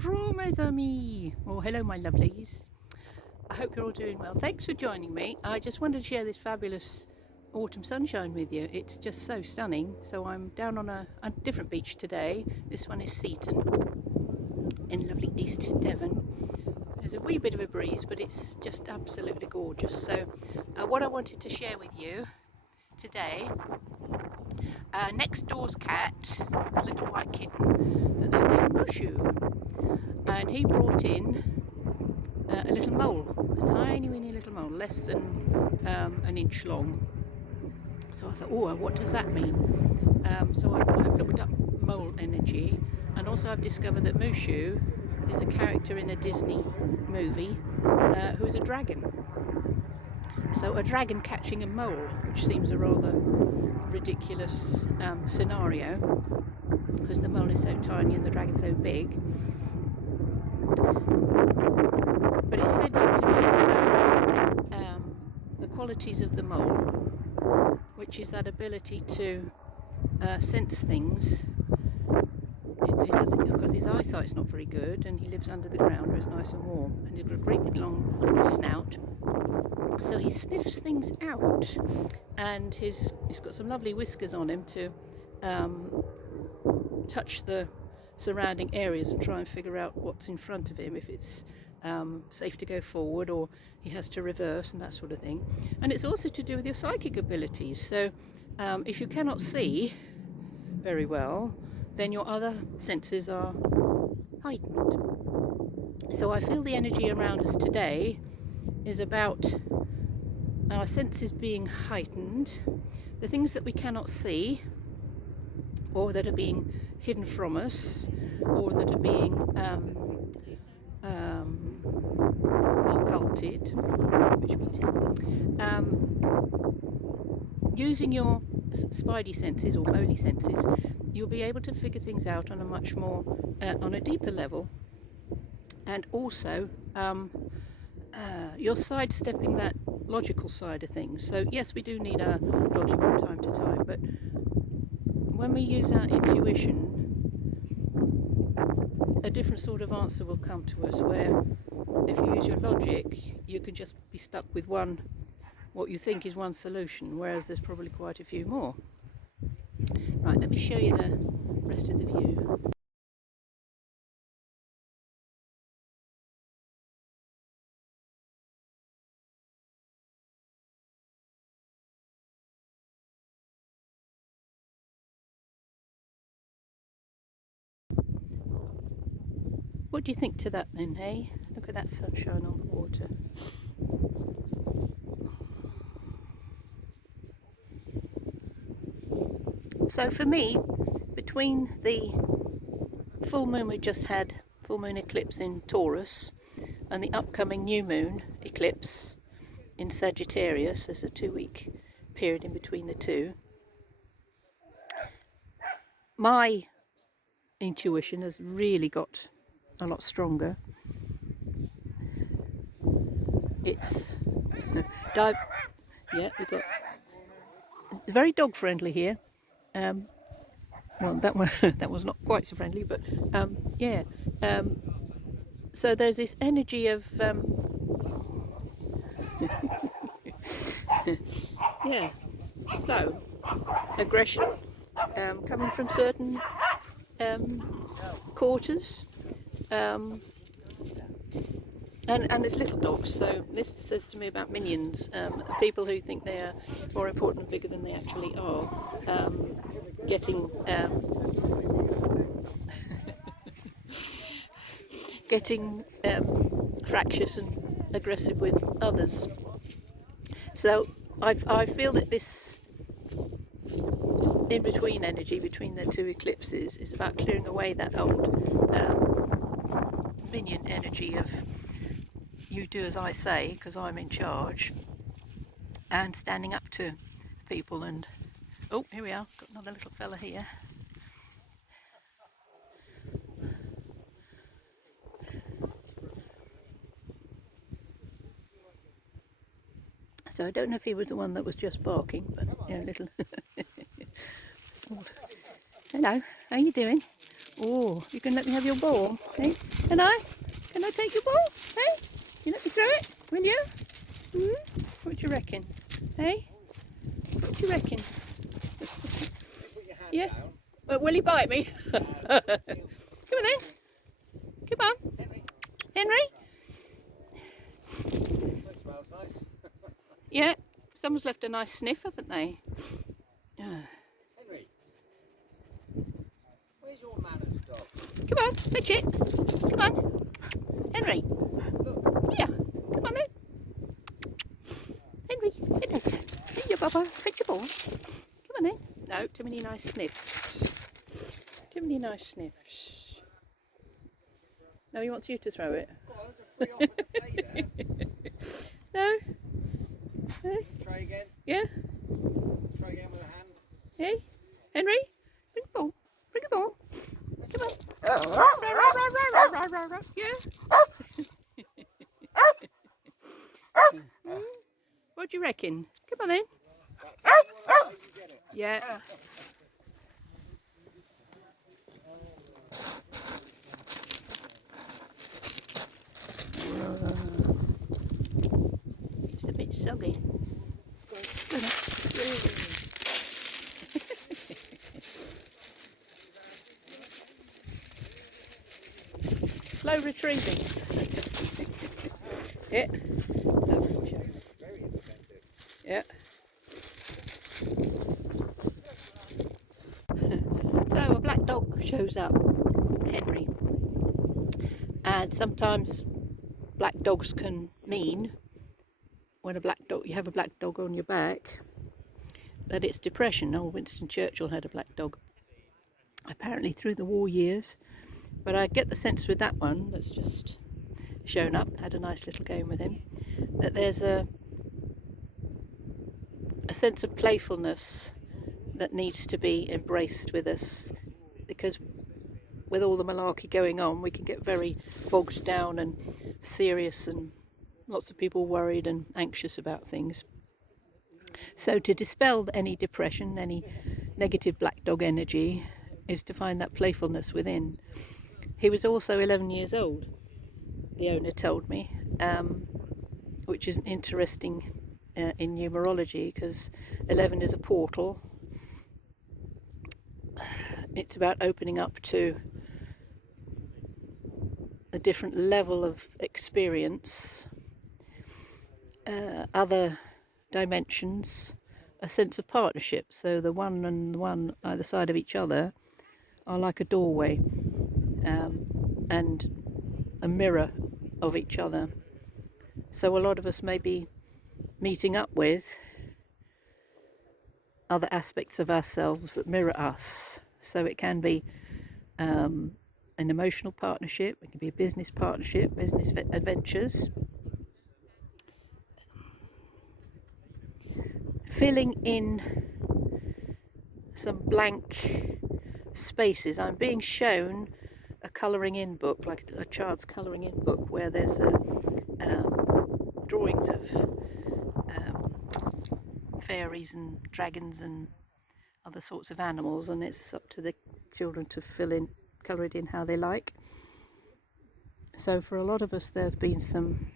Bonjour mes amis, or hello my lovelies. I hope you're all doing well. Thanks for joining me. I just wanted to share this fabulous autumn sunshine with you. It's just so stunning. So I'm down on a different beach today. This one is Seaton in lovely East Devon. There's a wee bit of a breeze, but it's just absolutely gorgeous. So what I wanted to share with you today, next door's cat, a little white kitten that they named Mushu, and he brought in a little mole, a tiny weeny little mole, less than an inch long. So I thought, oh, what does that mean? So I've looked up mole energy, and also I've discovered that Mushu is a character in a Disney movie who's a dragon. So a dragon catching a mole, which seems a rather ridiculous scenario, because the mole is so tiny and the dragon so big. But it said to me about the qualities of the mole, which is that ability to sense things, because his eyesight's not very good and he lives under the ground where it's nice and warm, and he's got a great big long snout, so he sniffs things out, and he's got some lovely whiskers on him to touch the surrounding areas and try and figure out what's in front of him, if it's safe to go forward or he has to reverse and that sort of thing. And it's also to do with your psychic abilities. So if you cannot see very well, then your other senses are heightened. So I feel the energy around us today is about our senses being heightened, the things that we cannot see or that are being hidden from us, or that are being occulted, which means using your spidey senses or moly senses, you'll be able to figure things out on a much more on a deeper level, and also you're sidestepping that logical side of things. So yes, we do need our logic from time to time, but when we use our intuition, a different sort of answer will come to us, where if you use your logic, you can just be stuck with what you think is one solution, whereas there's probably quite a few more. Right, let me show you the rest of the view. What do you think to that then, hey? Look at that sunshine on the water. So for me, between the full moon we just had, full moon eclipse in Taurus, and the upcoming new moon eclipse in Sagittarius, there's a 2-week period in between the two, my intuition has really got a lot stronger. It's yeah, we've got very dog friendly here. Well, that one that was not quite so friendly, but yeah. So there's this energy of yeah. So aggression coming from certain quarters. And there's little dogs, so this says to me about minions, people who think they are more important and bigger than they actually are, getting fractious and aggressive with others. So I feel that this in-between energy between the two eclipses is about clearing away that old minion energy of you do as I say because I'm in charge, and standing up to people. And oh, here we are, got another little fella here. So I don't know if he was the one that was just barking, but you know, little hello, how you doing? Oh, you can let me have your ball, hey? Can I? Can I take your ball, hey? You let me throw it, will you? Hmm? What do you reckon, hey? What do you reckon? Yeah. Well, will he bite me? Come on then. Come on. Henry? Yeah, someone's left a nice sniff, haven't they? Henry, where's your manners, dog? Come on, fetch it. Come on. Henry. Look. Here. Come on then. Henry. Here you, Bubba. Fetch your ball. Come on then. No, too many nice sniffs. Too many nice sniffs. No, he wants you to throw it. Oh, there's a free offer to play there. No? No? Try again. Yeah? Try again with a hand. Hey? Henry? Bring the ball. Bring the ball. Come on. Yeah? What do you reckon? Come on then. Yeah. It's a bit soggy. Slow retrieving. Yeah. Very independent. Yeah. So a black dog shows up called Henry, and sometimes black dogs can mean, when you have a black dog on your back, that it's depression. Oh, Winston Churchill had a black dog, apparently through the war years, but I get the sense with that one that's just shown up, had a nice little game with him, that there's a sense of playfulness that needs to be embraced with us, because with all the malarkey going on, we can get very bogged down and serious, and lots of people worried and anxious about things. So to dispel any depression, any negative black dog energy, is to find that playfulness within. He was also 11 years old, the owner told me, which is interesting in numerology, because 11 is a portal. It's about opening up to a different level of experience, other dimensions, a sense of partnership. So the one and one either side of each other are like a doorway, and a mirror of each other. So a lot of us may be meeting up with other aspects of ourselves that mirror us. So it can be an emotional partnership, it can be a business partnership, business adventures. Filling in some blank spaces. I'm being shown a colouring in book, like a child's colouring in book, where there's drawings of fairies and dragons and other sorts of animals, and it's up to the children to colour it in how they like. So for a lot of us, there have been some,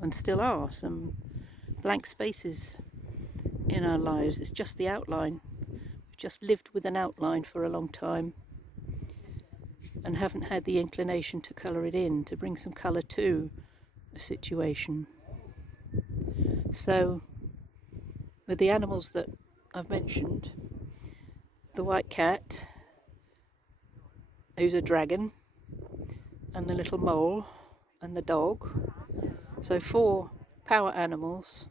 and still are, some blank spaces in our lives. It's just the outline. We've just lived with an outline for a long time and haven't had the inclination to colour it in, to bring some colour to a situation. So with the animals that I've mentioned, the white cat, who's a dragon, and the little mole, and the dog, so 4 power animals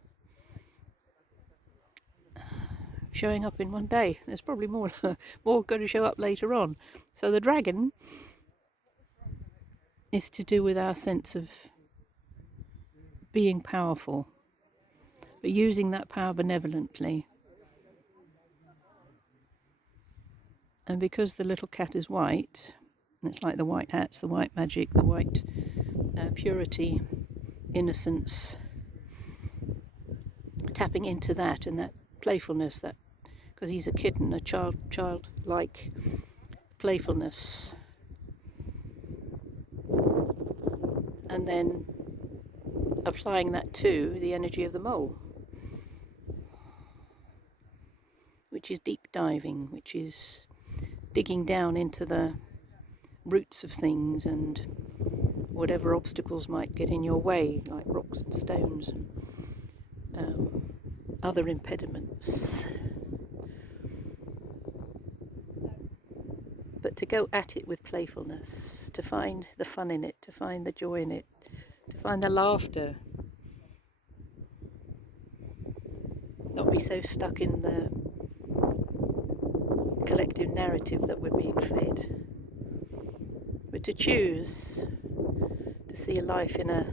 showing up in one day. There's probably more going to show up later on. So the dragon is to do with our sense of being powerful, but using that power benevolently. And because the little cat is white, and it's like the white hats, the white magic, the white purity, innocence, tapping into that and that playfulness, that because he's a kitten, a childlike playfulness, and then applying that to the energy of the mole, which is deep diving, which is digging down into the roots of things and whatever obstacles might get in your way, like rocks and stones and other impediments. But to go at it with playfulness, to find the fun in it, to find the joy in it, to find the laughter, not be so stuck in the collective narrative that we're being fed, but to choose to see life in a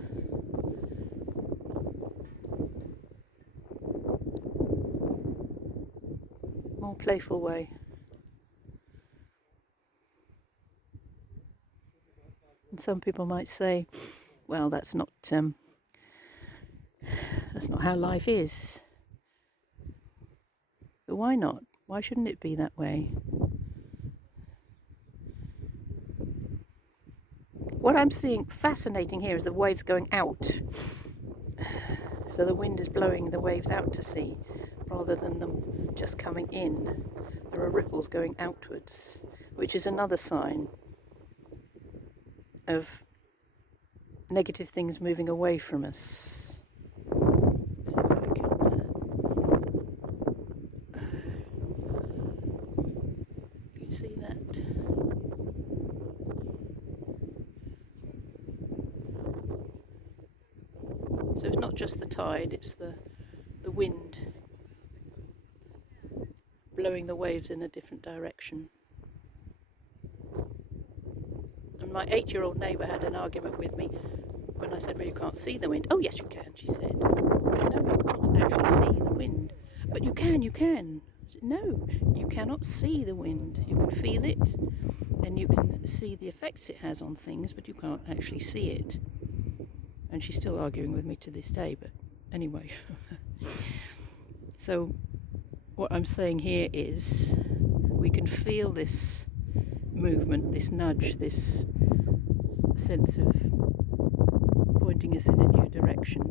more playful way. And some people might say, well, that's not how life is. But why not? Why shouldn't it be that way? What I'm seeing fascinating here is the waves going out. So the wind is blowing the waves out to sea rather than them just coming in. There are ripples going outwards, which is another sign of negative things moving away from us. So if I can you see that? So it's not just the tide, it's the wind blowing the waves in a different direction. And my 8-year-old neighbour had an argument with me when I said, well, you can't see the wind. Oh, yes, you can, she said. No, you can't actually see the wind. But you can. I said, no, you cannot see the wind. You can feel it, and you can see the effects it has on things, but you can't actually see it. And she's still arguing with me to this day, but anyway. So what I'm saying here is we can feel this movement, this nudge, this sense of pointing us in a new direction.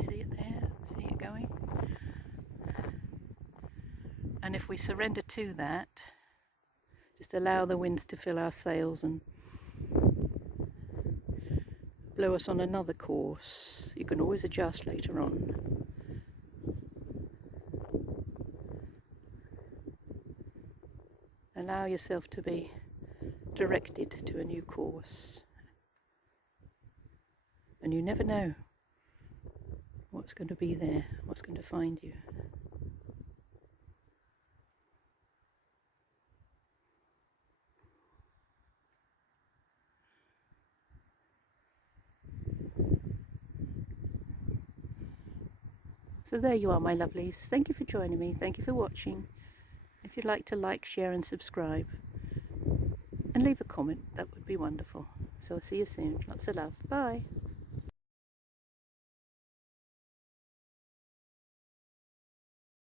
See it there? See it going? And if we surrender to that, just allow the winds to fill our sails and blow us on another course. You can always adjust later on. Allow yourself to be directed to a new course. And you never know what's going to be there, what's going to find you. So there you are, my lovelies. Thank you for joining me. Thank you for watching. If you'd like to like, share and subscribe and leave a comment, that would be wonderful. So I'll see you soon. Lots of love. Bye.